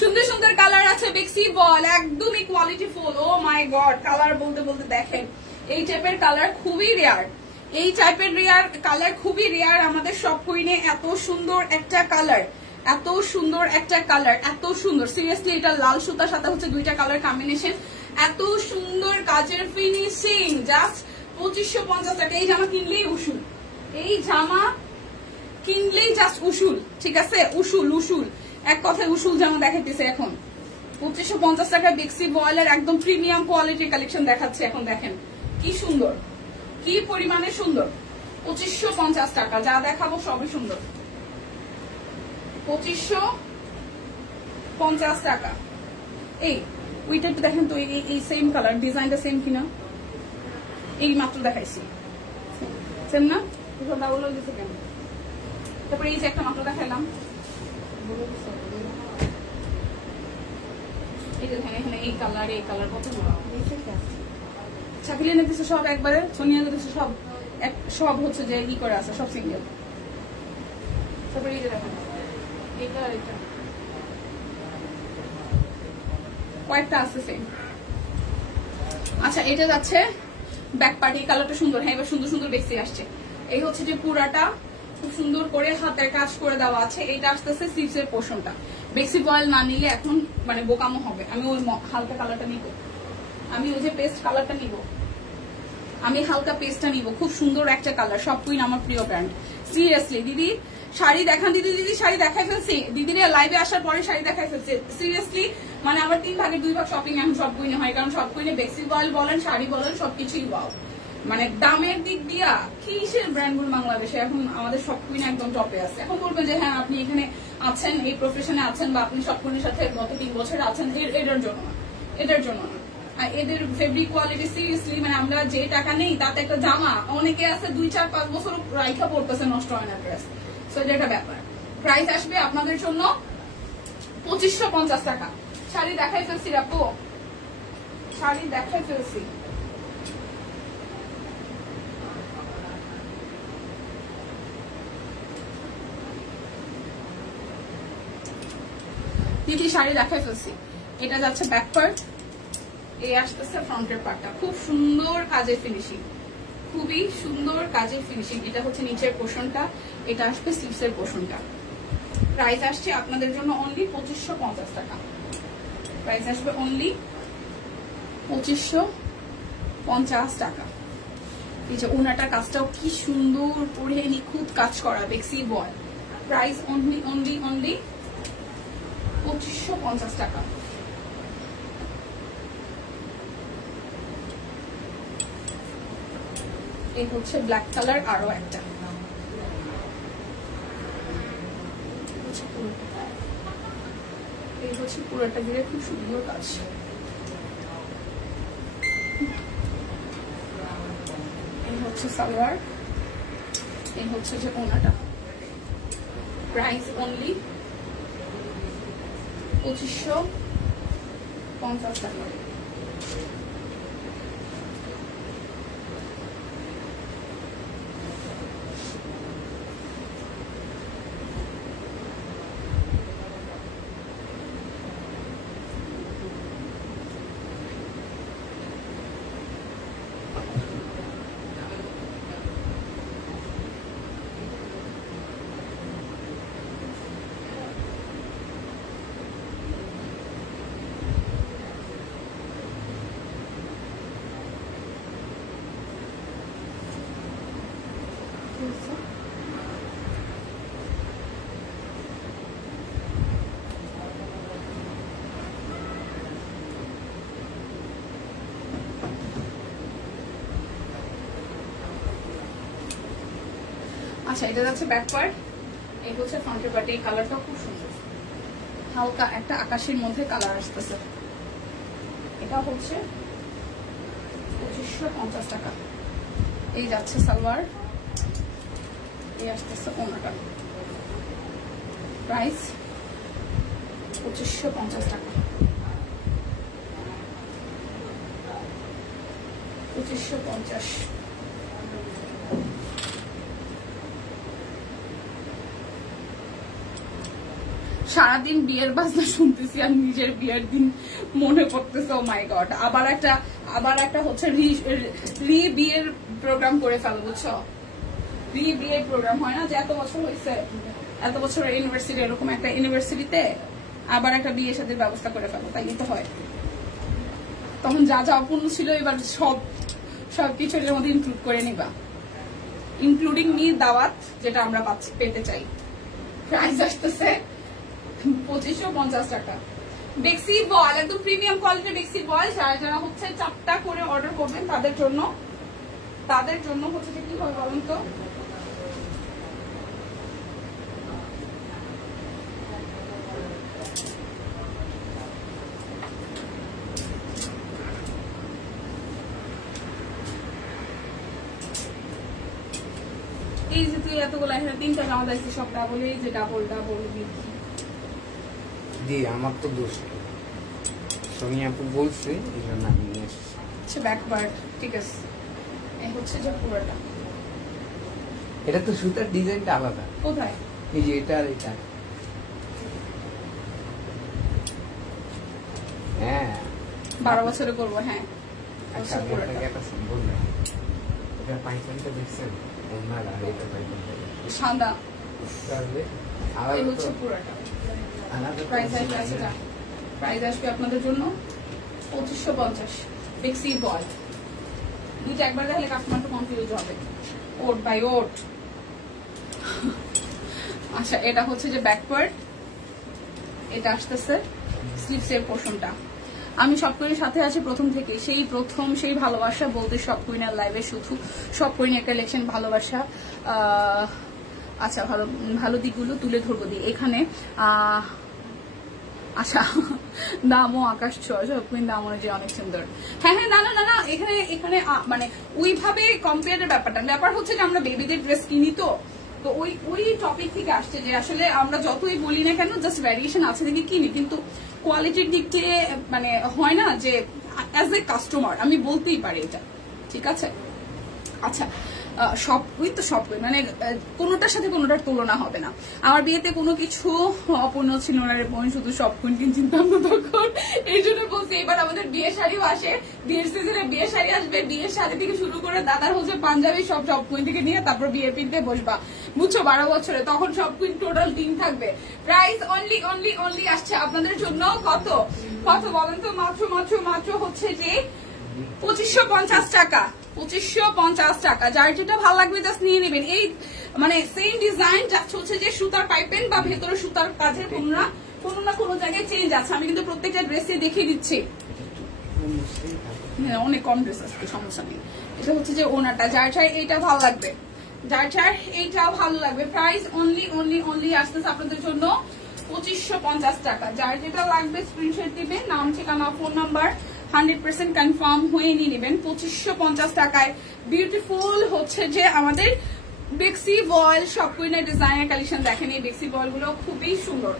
সুন্দর সুন্দর কালার আছে, বেক্সি বল একদমই কোয়ালিটি ফুল। ও মাই গড, কালার বলতে বলতে দেখেন এই টাইপের কালার খুবই রেয়ার, এই টাইপের কালার খুবই রেয়ার। আমাদের সব কুইনে এত সুন্দর একটা কালার, এত সুন্দর একটা কালার, এত সুন্দর। সিরিয়াসলি এটা লাল সুতার সাথে হচ্ছে 2টা কালার কম্বিনেশন, এত সুন্দর কাজের ফিনিশিং, জাস্ট 2550 টাকা। এই জামা কিনলেই উসুল, এই জামা কিনলেই জাস্ট উসুল, ঠিক আছে। উসুল এক কথায় উসুল জামা দেখাইতেছে এখন। 2550 টাকা বেক্সি বয়েলের একদম প্রিমিয়াম কোয়ালিটির কালেকশন দেখাচ্ছে এখন। দেখেন কি সুন্দর, কি পরিমাণে সুন্দর। 2550 টাকা যা দেখাবো সবই সুন্দর। 2550 টাকা। এই ওইটা একটু দেখেন তো, এই সেম কালার, ডিজাইনটা সেম কিনা, এই মাত্র দেখাইছি, সেম না? বলে দিচ্ছে কেন? তারপরে এই যে একটা মাত্র দেখাইলাম, এই যে দেখেন এখানে এই কালার কত ছাপিলে এনে দিচ্ছে সব একবারে, সোনিয়া দিচ্ছে সব হচ্ছে যে ই করে আছে, সব সিঙ্গেল। তারপরে এই যে দেখেন এটা এটা কয়েকটা আছে সেম। আচ্ছা এটা যাচ্ছে ব্যাক পার্টি, কালারটা সুন্দর। হ্যাঁ এবার সুন্দর সুন্দর বেক্সি আসছে। এই হচ্ছে যে পুরাটা খুব সুন্দর করে হাতের কাজ করে দেওয়া আছে। এইটা আসতেছে স্লিভস এর পোর্শনটা। বেক্সি বয়েল না নিলে এখন মানে বোকামো হবে। আমি ওই হালকা কালারটা নিব, আমি ওই যে পেস্ট কালারটা নিব, আমি হালকা পেস্টটা নিব। খুব সুন্দর একটা কালার, সব কুইন আমার প্রিয় ব্র্যান্ড। সিরিয়াসলি দিদি শাড়ি দেখান, দিদি দিদি শাড়ি দেখাই ফেলছি, দিদির লাইভে আসার পরে শাড়ি দেখাই ফেলছে। সিরিয়াসলি মানে আমার 3 ভাগের 2 ভাগ শপিং এখন সব কুইনে হয়, কারণ সব কুইনে বেক্সি বয়েল বলেন, শাড়ি বলেন, সবকিছুই ওয়াও। মানে দামের দিক দিয়া কিসের ব্র্যান্ডগুলো বাংলাদেশে এখন আমাদের সব কুইন একদম টপে আছে। এখন বলবেন যে হ্যাঁ আপনি এখানে আছেন, এই প্রফেশনে আছেন, বা আপনি সব কুইনের সাথে গত 3 বছর আছেন, এটার জন্য না, এটার জন্য না। আর এদের ফেব্রিক কোয়ালিটি সিরিয়াসলি মানে আমরা যে টাকা নেই তাতে একটা জামা অনেকে আছে 2, 4, 5 বছর রাইখা পড়তেছে, নষ্ট হয় না ড্রেস। সো এটা একটা ব্যাপার। প্রাইস আসবে আপনাদের জন্য 2550 টাকা। শাড়ি দেখাই ফেলছি আপু, শাড়ি দেখাই ফেলছি। দিদি শাড়ি দেখাই ফেলছি। এটা যাচ্ছে ব্যাক পার্ট, এই আসতেছে ফ্রন্টের পার্টটা। খুব সুন্দর কাজের ফিনিশিং, খুবই সুন্দর কাজের ফিনিশিং। এটা হচ্ছে নিচের পোর্শনটা, এটা আসবে স্লিভসের পোর্শনটা। প্রাইস আসছে আপনাদের জন্য অনলি 2550 টাকা। প্রাইস আসবে অনলি 2550 টাকা। এই যে ওনাটা কাজটাও কি সুন্দর করে নিখুঁত কাজ করা, বেক্সি বয়েল। প্রাইস অনলি অনলি অনলি 2550 টাকা। এই হচ্ছে ব্ল্যাক কালার, আরো একটা এই হচ্ছে পুরোটা দিয়ে খুব সুন্দর কাজ। এই হচ্ছে সালোয়ার, এই হচ্ছে যে ওনাটা। প্রাইস অনলি 2550 টাকা। আচ্ছা এটা যাচ্ছে ব্যাক পার্ট, এই হচ্ছে ফ্রন্টের পার্ট। এই কালারটা খুব সুন্দর, হালকা একটা আকাশের মধ্যে কালার আসতেছে। এটা হচ্ছে 2550 টাকা। এই যাচ্ছে সালোয়ার, এই আসতেছে ওনাটা। প্রাইস 2550 টাকা। 2550। সারাদিন বিয়ের বাজনা শুনতেছি আর নিজের বিয়ের দিন মনে পড়তেছে। ও মাই গড, আবার একটা হচ্ছে রি বিয়ের প্রোগ্রাম করে ফেলো, বুঝছো? রি বিয়ের প্রোগ্রাম হয় না যে এত বছর হয়েছে, এত বছর ইউনিভার্সিটি, এরকম একটা ইউনিভার্সিটিতে আবার একটা বিয়ের সাথে ব্যবস্থা করে ফেলো, তাই তো হয়। তখন যা যা অপূর্ণ ছিল এবার সবকিছু এর মধ্যে ইনক্লুড করে নিবা, ইনক্লুডিং মি দাওয়াত, যেটা আমরা পেতে চাই। প্রাইস আসতেছে 2550 টাকা। বেক্সি বল একদম প্রিমিয়াম কোয়ালিটির বেক্সি বল। যারা হচ্ছে 4টা করে অর্ডার করবেন তাদের জন্য হচ্ছে যে কি হবে বলুন তো, এই যে তুই এতগুলো এখানে 3টা জামা দেখছি, সব ডাবল, এই যে ডাবল জি আমার তো দোষ, সোনিয়া আপু বলছে এই জন্য আমি নিয়ে এসেছি। আচ্ছা ব্যাক পার্ট ঠিক আছে। এই হচ্ছে যে পুরোটা, এটা তো সুতার ডিজাইনটা আলাদা। কোথায়? এই যে এটা আর এটা হ্যাঁ 12 বছরে করবো। হ্যাঁ আচ্ছা আমি আপনাকে একটা বললাম, এটা পাইপটা দেখছেন ওনার আর এটা পাইপটা সাদা, তাহলে এই হচ্ছে পুরোটা। আলাদা প্রাইস আসবে, প্রাইস আসবে আপনাদের জন্য 2550। বেক্সি বল দুইটা একবার দেখলে কাস্টমার তো কনফিউজ হবে, ওট বাই ওট। আচ্ছা এটা হচ্ছে যে ব্যাক পার্ট, এটা আসতেছে স্লিভসের পোর্শনটা। আমি সব কুইনের সাথে আছি প্রথম থেকে, সেই ভালোবাসা বলতে সব কুইনের লাইভে শুধু সব কুইনের কালেকশন ভালোবাসা। আচ্ছা ভালো ভালো দিকগুলো তুলে ধরবো দিয়ে এখানে। আচ্ছা দামও আকাশ ছোঁয়া, সব কুইন দাম অনুযায়ী অনেক সুন্দর। হ্যাঁ হ্যাঁ না না না না এখানে এখানে মানে ওইভাবে কম্পেয়ারের ব্যাপার হচ্ছে যে আমরা বেবিদের ড্রেস কিনি তো ওই টপিক থেকে আসছে যে আসলে আমরা যতই বলি না কেন জাস্ট ভ্যারিয়েশন আছে দেখে কিনি, কিন্তু কোয়ালিটির দিক থেকে মানে হয় না যে অ্যাজ এ কাস্টমার আমি বলতেই পারি এটা, ঠিক আছে। আচ্ছা সবই তো সব মানে কোনোটার সাথে কোনোটার তুলনা হবে না। আমার বিয়েতে কোনো কিছু অপূর্ণ ছিল না রে বোন, শুধু সব কুইন চিন্তাম না তখন। এই জন্য বলছি এবার আমাদের বিয়ে শাড়িও আসে, বিয়ের সিজনে বিয়ে শাড়ি আসবে, বিয়ের শাড়ি থেকে শুরু করে দাদার হচ্ছে পাঞ্জাবি সব কুইন থেকে নিয়ে তারপর বিয়ে পিনতে বসবা, বুঝছো 12 বছরে, তখন সব কুইন টোটাল টিম থাকবে। প্রাইস অনলি আসছে আপনাদের জন্য কত কত বলেন তো, মাত্র হচ্ছে যে 2550 টাকা। 2550 টাকা। যার যেটা ভালো লাগবে জাস্ট নিয়ে নেবেন। এই মানে সেম ডিজাইন যাচ্ছে হচ্ছে যে সুতার পাইপেন বা ভেতরে সুতার কাজে কোনো না কোনো জায়গায় চেঞ্জ আছে। আমি কিন্তু প্রত্যেকটা ড্রেসে দেখিয়ে দিচ্ছি, অনেক কম ড্রেস আসবে, সমস্যা নেই। এটা হচ্ছে যে ওনাটা, যার এইটা ভালো লাগবে, যার এইটাও ভালো লাগবে। প্রাইস অনলি আসতেছে আপনাদের জন্য 2550 টাকা। যার যেটা লাগবে স্ক্রিনশট দিবেন, নাম ঠিকানা ফোন নাম্বার 100% কনফার্ম হয়ে নিয়ে নেবেন। 2550 টাকায় বিউটিফুল হচ্ছে যে আমাদের বেক্সি বয়েল সব কুইনের ডিজাইনের কালেকশন। দেখেন এই বেক্সি বয়েল গুলো খুবই সুন্দর,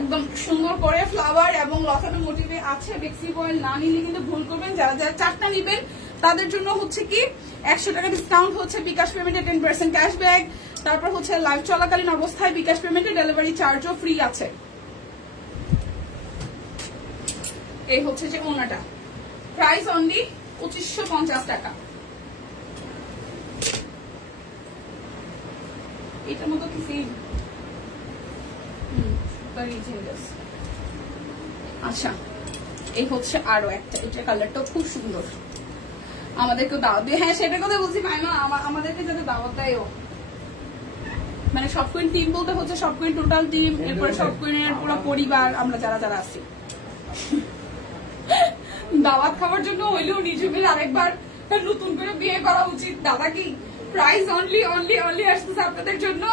একদম সুন্দর করে ফ্লাওয়ার এবং লতানো মোটিভে আছে। বেক্সি বয়েল না নিলে কিন্তু ভুল করবেন। যারা যারা 4টা নিবেন তাদের জন্য হচ্ছে কি 100 টাকা ডিসকাউন্ট হচ্ছে, বিকাশ পেমেন্টে 10% ক্যাশব্যাক, তারপর হচ্ছে লাইভ চলাকালীন অবস্থায় বিকাশ পেমেন্টে ডেলিভারি চার্জও ফ্রি আছে। এই হচ্ছে যে ওনাটা, প্রাইস অনলি 2550 টাকা। এটার মতো কি সেম? আচ্ছা এই হচ্ছে আরো একটা, এটার কালারটাও খুব সুন্দর। আমাদেরকে দাওয়াত দিয়ে, হ্যাঁ সেটা কথা বলছি ভাই, না আমাদেরকে যাতে দাওয়াত দেয়ও, মানে সব কুইন টিম বলতে হচ্ছে সব কুইন টোটাল টিম, এরপরে সব কুইনের পুরো পরিবার, আমরা যারা যারা আছি দাওয়াত খাওয়ার জন্য হইলেও নিজেদের আরেকবার নতুন করে বিয়ে করা উচিত। দাদা কি প্রাইস অনলি আসতেছে আপনাদের জন্য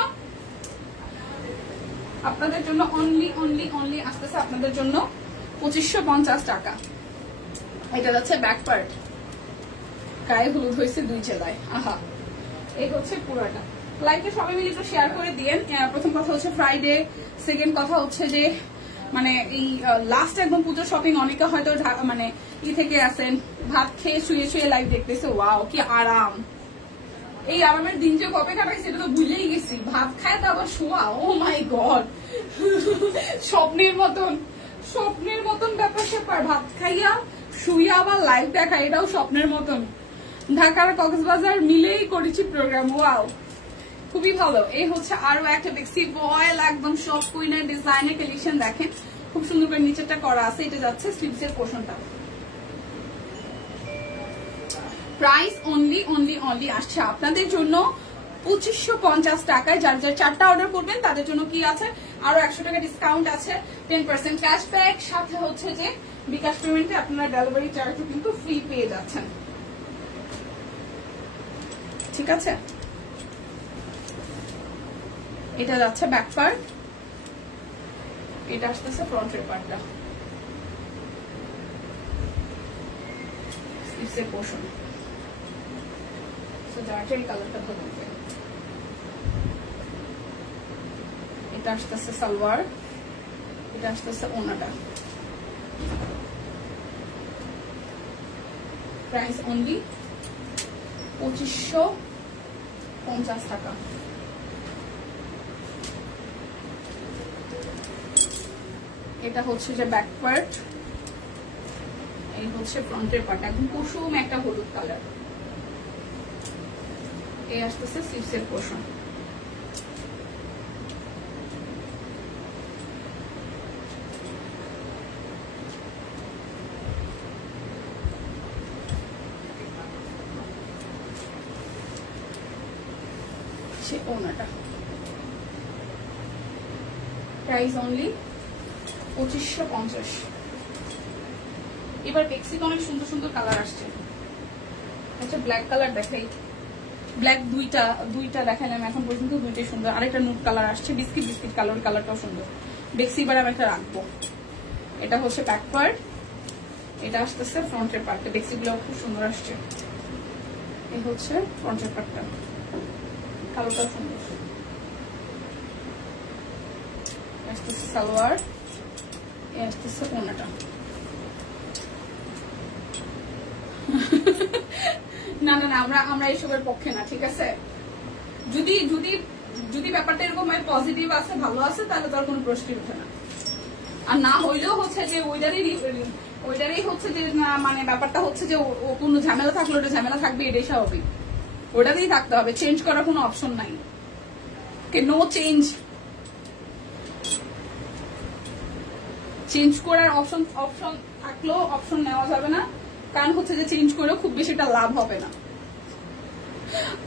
অনলি আসতেছে আপনাদের জন্য 2550 টাকা। এটা যাচ্ছে ব্যাক পার্ট, গায়ে হলুদ হয়েছে 2 জেলায়। আহা এই হচ্ছে পুরোটা। লাইভে সবাই মিলে একটু শেয়ার করে দিয়েন। প্রথম কথা হচ্ছে ফ্রাইডে, সেকেন্ড কথা হচ্ছে যে মানে এই লাস্ট একদম পুজো শপিং, অনেকে হয়তো মানে থেকে আসেন ভাত খেয়ে শুয়ে লাইভ দেখতেছে, ওয়াও কি আরাম। এই আরামের দিন যে কবে কাটাই সেটা তো ভুলেই গেছি। ভাত খায় তো আবার শোয়া, ও মাই গড, স্বপ্নের মতন ব্যাপার স্যাপার। ভাত খাইয়া শুইয়া আবার লাইভ দেখা, এটাও স্বপ্নের মতন। ঢাকার কক্সবাজার মিলেই করেছি প্রোগ্রাম, ওয়াও খুবই ভালো। এই হচ্ছে আরো একটা বেক্সি বয়েল একদম সব কুইনের ডিজাইনের কালেকশন। দেখেন খুব সুন্দর করে নিচেটা করা আছে, এটা যাচ্ছে স্লিভসের পোর্শনটা। প্রাইস অনলি আসছে আপনাদের জন্য 2550 টাকায়। যার 4টা অর্ডার করবেন তাদের জন্য কি আছে, আরো 100 টাকা ডিসকাউন্ট আছে, 10% ক্যাশব্যাক, সাথে হচ্ছে যে বিকাশ পেমেন্টে আপনারা ডেলিভারি চার্জও কিন্তু ফ্রি পেয়ে যাচ্ছেন, ঠিক আছে। এটা যাচ্ছে ব্যাক পার্ট, এটা আসতেছে ফ্রন্টের পার্টটা, স্লিভসের পোর্শন। যার কালারটা ভালো লাগবে, এটা আসতেছে সালোয়ার, এটা আসতেছে ওনাটা। প্রাইস অনলি 2550 টাকা। এটা হচ্ছে যে ব্যাক পার্ট, এই হচ্ছে ফ্রন্টের পার্ট, একদম কুসুম একটা হলুদ কালার। এই আসতেছে স্লিভসের পোর্শন। ওনাটা প্রাইস অনলি 2550। এবার বেক্সিতে অনেক সুন্দর সুন্দর কালার আসছে। আচ্ছা ব্ল্যাক কালার দেখাই, ব্ল্যাক দুইটা দেখালাম এখন পর্যন্ত, দুইটাই সুন্দর। আরেকটা নুট কালার আসছে, বিস্কিট কালার, কালারটাও সুন্দর। বেক্সি এবার আমি একটা রাখবো। এটা হচ্ছে ব্যাক পার্ট, এটা আসতেছে ফ্রন্টের পার্ট। বেক্সি গুলো খুব সুন্দর আসছে। এই হচ্ছে ফ্রন্টের পার্টটা, কালোটাও সুন্দর। আসতেছে সালোয়ার, এই আসতেছে ওড়নাটা। না না না, আমরা এসবের পক্ষে না, ঠিক আছে? যদি যদি যদি ব্যাপারটা এরকম পজিটিভ আছে, ভালো আছে, তাহলে তার কোনো প্রশ্নই ওঠে না। আর না হইলেও হচ্ছে যে ওইটারই হচ্ছে যে মানে ব্যাপারটা হচ্ছে যে ও কোনো ঝামেলা থাকলে ওটা ঝামেলা থাকবে, এটাই স্বাভাবিক। ওটাতেই থাকতে হবে, চেঞ্জ করার কোনো অপশন নাই। নো চেঞ্জ, চেঞ্জ করার অপশন থাকলেও অপশন নেওয়া যাবে না, কারণ হচ্ছে যে চেঞ্জ করেও খুব বেশি একটা লাভ হবে না।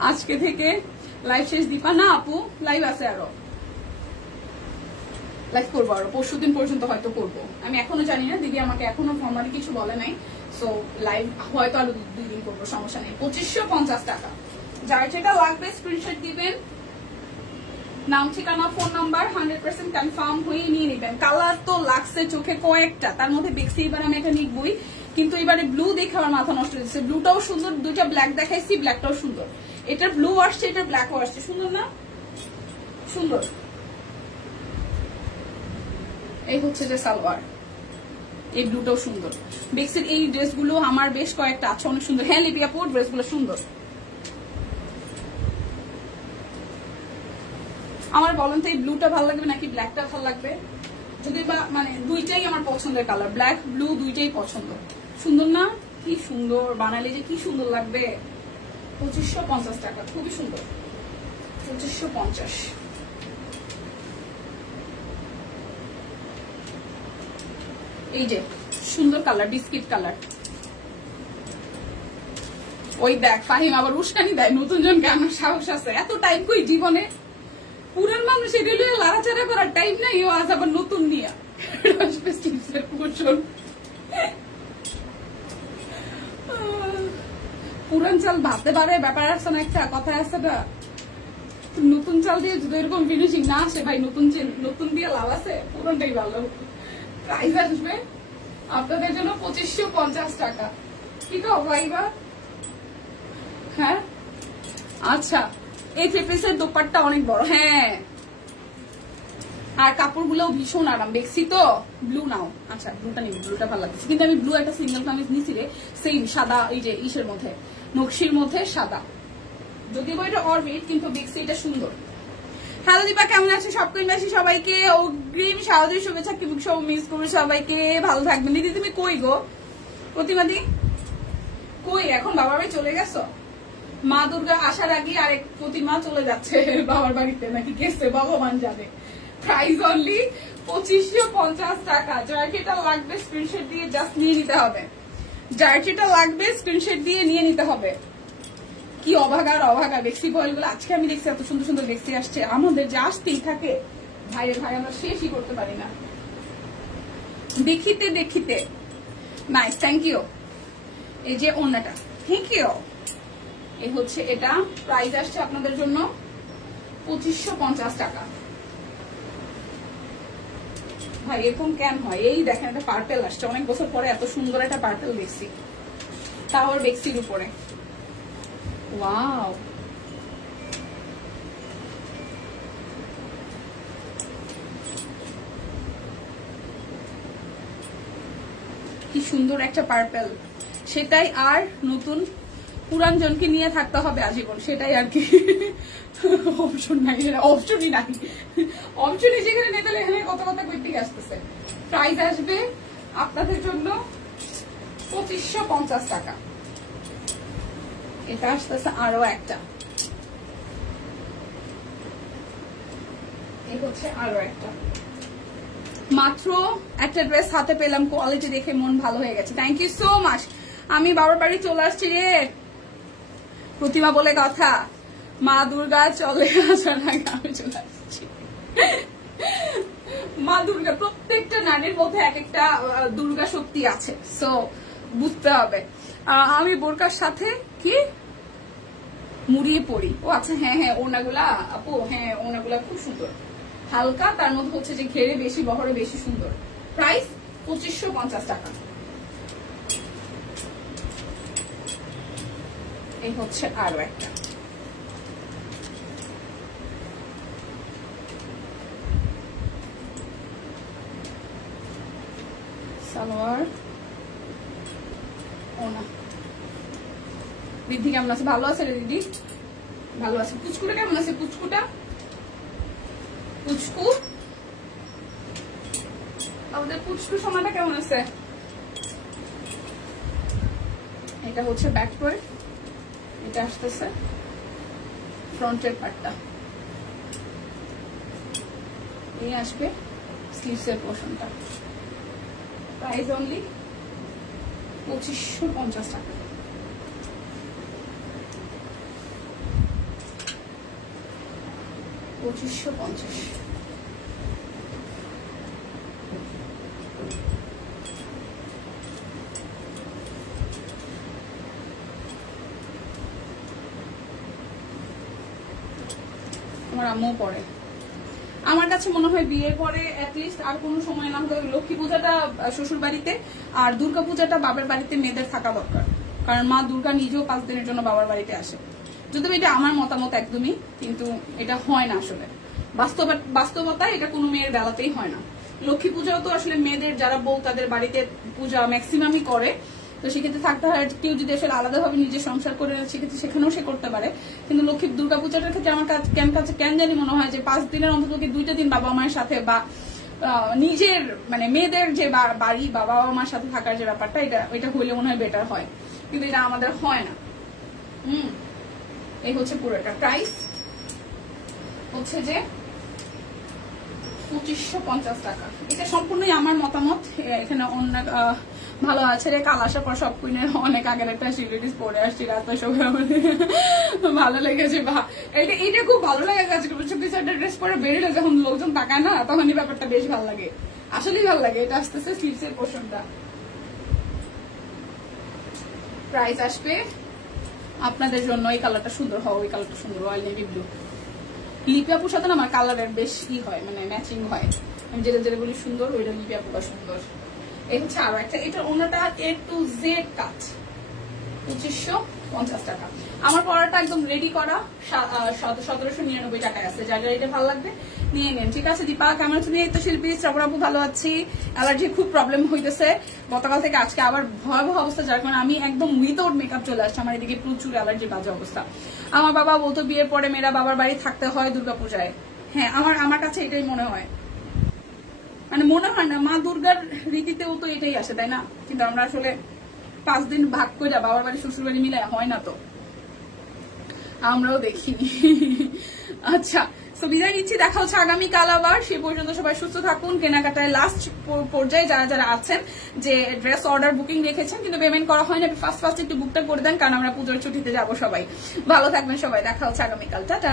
আজকে থেকে লাইভ শেষ। দীপা না আপু, লাইভ আছে, আরো লাইভ করবো, আরো পরশুদিন পর্যন্ত হয়তো করবো। আমি এখনো জানি না, দিদি আমাকে এখনো ফর্মালি কিছু বলে নাই। সো লাইভ হয়তো আরো 2 দিন করবো, সমস্যা নেই। 2550 টাকা। যার যেটা লাগবে স্ক্রিনশট দিবেন, নাম ঠিকানা ফোন নাম্বার 100% কনফার্ম হয়ে নিয়ে নেবেন। কালার তো লাগছে চোখে কয়েকটা, তার মধ্যে বেক্সি এবার আমি এটা নিবই, কিন্তু এবারে ব্লু দেখে আমার মাথা নষ্ট হয়েছে। ব্লুটাও সুন্দর, দুইটা ব্ল্যাক দেখাইছি, ব্ল্যাকটাও সুন্দর। এটার ব্লু আসছে, এটার ব্ল্যাকও আসছে, সুন্দর না? সুন্দর। এই হচ্ছে যে সালোয়ার, এই ব্লুটাও সুন্দর। বেক্সির এই ড্রেসগুলো আমার বেশ কয়েকটা আছে, অনেক সুন্দর। হ্যাঁ লিপিকা পোর ড্রেসগুলো সুন্দর। আমার বলেন তো এই ব্লুটা ভালো লাগবে নাকি ব্ল্যাকটা ভালো লাগবে? যদি বা মানে দুইটাই আমার পছন্দের কালার, ব্ল্যাক ব্লু দুইটাই পছন্দ। সুন্দর না? কি সুন্দর বানালে যে কি সুন্দর লাগবে। 2550 টাকা, খুবই সুন্দর। 2550। এই যে সুন্দর কালার, বিস্কিট কালার। ওই দেখ ফাহিম আবার উস্কানি দেয়, নতুন জন কেমন সাহস আছে? এত টাইম কই জীবনে? পুরান মানুষ এগুলো লাড়াচাড়া করার টাইম নাই, ও আজ আবার নতুন নিয়ে পুরান চাল ভাবতে পারে, ব্যাপার আছে না, একটা কথা আছে না, নতুন চাল দিয়ে যদি এরকম ফিনিশিং না আসে ভাই, নতুন দিয়ে লাভ আছে? পুরানটাই ভালো। প্রাইস আসবে আপনাদের জন্য 2550 টাকা। কি তো ভাইবা? হ্যাঁ আচ্ছা, এই থ্রি পিসের দোপাট্টা অনেক বড়। হ্যাঁ, আর কাপড়গুলো ভীষণ আরাম। দেখছি তো ব্লু নাও। আচ্ছা ব্লুটা নিবি, ব্লুটা ভালো লাগছে। কিন্তু আমি ব্লু একটা সিঙ্গেল কামিজ নিছি রে, সেই সাদা, এই যে ইসের মধ্যে, নকশির মধ্যে সাদা। যদিও এটা অরবিট, কিন্তু দেখছি এটা সুন্দর। হ্যালো দীপা, কেমন আছে? সবকিনবাসী সবাইকে অগ্রিম শারদীয় শুভেচ্ছা। কি সব মিস করবে সবাইকে, ভালো থাকবেন। দিদি তুমি কই গো? প্রতিমাদি কই? এখন বাবার বাড়ি চলে গেছো? মা দুর্গা আসার আগে আরেক প্রতিমা চলে যাচ্ছে বাবার বাড়িতে, নাকি গেছে ভগবান জানে। প্রাইস অনলি 2550 টাকা। যার যেটা লাগবে স্ক্রিনশট দিয়ে জাস্ট নিয়ে নিতে হবে। যার যেটা লাগবে স্ক্রিনশট দিয়ে নিয়ে নিতে হবে। কি অভাগার অভাগা বেক্সি বয়েল গুলো আজকে আমি দেখছি, এত সুন্দর সুন্দর বেক্সি আসছে। আমাদের যে আসতেই থাকে ভাই ভাই, আমরা শেষই করতে পারি না দেখিতে দেখিতে। Nice, thank you. এই যে ওড়নাটা, থ্যাংক ইউ। এই হচ্ছে এটা, প্রাইস আসছে আপনাদের জন্য 2550 টাকা। ভাই এরকম কেন হয়? এই দেখেন একটা পার্পেল আসছে, অনেক বছর পরে এত সুন্দর একটা পার্পেল দেখছি, তাও বেক্সির উপরে। ওয়াও, কি সুন্দর একটা পার্পেল। সেটাই আর নতুন পুরান জনকে নিয়ে থাকতে হবে আজীবন, সেটাই আর কি। অপশন নাই, অপশনই নাই। অপশনই যেখানে নেই, তাহলে এখানে কত কথা কই থেকে আসতেছে। প্রাইস আসবে আপনাদের জন্য 2550 টাকা। এটা আসতেছে আরো একটা, এই হচ্ছে আরো একটা। মাত্র একটা ড্রেস হাতে পেলাম, কোয়ালিটি দেখে মন ভালো হয়ে গেছে। Thank you so much. আমি বাবার বাড়ি চলে আসছি রে প্রতিমা বলে কথা, মা দুর্গা চলে আসার আগে আমি চলে আসছি। মা দুর্গা, প্রত্যেকটা নারীর মধ্যে এক একটা দুর্গা শক্তি আছে, সো বুঝতে হবে। আমি বোরকার সাথে কি মুড়িয়ে পড়ি। ও আচ্ছা, হ্যাঁ হ্যাঁ, ওনাগুলা আপু, হ্যাঁ ওনাগুলা খুব সুন্দর, হালকা, তার মধ্যে হচ্ছে যে ঘেরে বেশি, বহরে বেশি সুন্দর। প্রাইস 2550 টাকা। এই হচ্ছে আরো একটা। সালোয়ার ওনা। দিদি কেমন আছে? ভালো আছে রে দিদি, ভালো আছে। পুচকুটা কেমন আছে? পুচকুটা, পুচকু, আমাদের পুচকু সোনাটা কেমন আছে? এটা হচ্ছে ব্যাক পার্ট, এটা আসতেছে ফ্রন্টের পার্টটা, এই আসবে স্লিভসের পোর্শনটা। প্রাইস অনলি 2550 টাকা। $2550। আমার আম্মু পরে, আমার কাছে মনে হয় বিয়ের পরে অ্যাটলিস্ট আর কোনো সময় না হলে লক্ষ্মী পূজাটা শ্বশুর বাড়িতে আর দুর্গা পূজাটা বাবার বাড়িতে মেয়েদের থাকা দরকার, কারণ মা দুর্গা নিজেও 5 দিনের জন্য বাবার বাড়িতে আসে। যদিও এটা আমার মতামত একদমই, কিন্তু এটা হয় না আসলে বাস্তবতা, এটা কোনো মেয়ের বেলাতেই হয় না। লক্ষ্মী পূজাও তো আসলে মেয়েদের যারা বউ তাদের বাড়িতে পূজা ম্যাক্সিমামই করে, তো সেক্ষেত্রে থাকতে হয়। কেউ যদি আসলে আলাদাভাবে নিজের সংসার করে সেক্ষেত্রে সেখানেও সে করতে পারে, কিন্তু লক্ষ্মী দুর্গা পূজাটার ক্ষেত্রে আমার কেন জানি মনে হয় যে 5 দিনের অন্তত 2টা দিন বাবা মায়ের সাথে বা নিজের মানে মেয়েদের যে বাড়ি বা বাবা মার সাথে থাকার যে ব্যাপারটা, এটা হইলে মনে হয় বেটার হয়, কিন্তু এটা আমাদের হয় না। এই হচ্ছে পুরোটা। প্রাইস হচ্ছে যে 2550 টাকা। এটা সম্পূর্ণই আমার মতামত। এখানে অনেক ভালো আছে রে, কাল আসার পর সব কুইনের অনেক আগের একটা সিরিজ পরে আসছি রাত সবাই ভালো লেগেছে। বা এটা খুব ভালো লাগে কাজ করবে, কিছু একটা ড্রেস পরে বেরোলে যখন লোকজন তাকায় না, তখন এই ব্যাপারটা বেশ ভালো লাগে, আসলেই ভালো লাগে। এটা আসতেছে স্লিভসের পোর্শনটা। প্রাইস আসবে আপনাদের জন্য, এই কালারটা সুন্দর হয়, ওই কালারটা সুন্দর, অয়েল নেভি ব্লু। লিপি আপুর সাথে না আমার কালারের বেশ হয়, মানে ম্যাচিং হয়। আমি যেটা যেটা বলি সুন্দর, ওইটা লিপি আপুটা সুন্দর। এই হচ্ছে আরো একটা, এটা ওনাটা A to Z কাজ, 2550 টাকা। আমার পড়াটা একদম রেডি করা 1799 টাকায় আছে। যার এটা ভালো লাগবে নিয়ে নেন, ঠিক আছে। দীপা কেমন আছে? এই তো শিল্পী শ্রাবণ আপু ভালো আছি। অ্যালার্জি খুব প্রবলেম হইতেছে গতকাল থেকে আজকে, আবার ভয়াবহ অবস্থা, যার কারণে আমি একদম উইদাউট মেকআপ চলে আসছে। আমার এদিকে প্রচুর অ্যালার্জি, বাজে অবস্থা। আমার বাবা বলতো বিয়ের পরে মেয়েরা বাবার বাড়ি থাকতে হয় দুর্গাপূজায়। হ্যাঁ, আমার কাছে এটাই মনে হয়, মানে মনে হয় না, মা দুর্গার রীতিতেও তো এটাই আসে, তাই না? কিন্তু আমরা আসলে 5 দিন ভাগ করে বাবার বাড়ি শ্বশুর বাড়ি মিলে হয় না, তো আমরাও দেখিনি। আচ্ছা, তো বিদায় নিচ্ছি, দেখা হচ্ছে আগামীকাল আবার। সে পর্যন্ত সবাই সুস্থ থাকুন। কেনাকাটায় লাস্ট পর্যায়ে যারা যারা আছেন, যে ড্রেস অর্ডার বুকিং রেখেছেন কিন্তু পেমেন্ট করা হয়নি, ফার্স্ট একটু বুকটা করে দেন, কারণ আমরা পুজোর ছুটিতে যাবো সবাই। ভালো থাকবেন সবাই, দেখা হচ্ছে আগামীকাল, টাটা।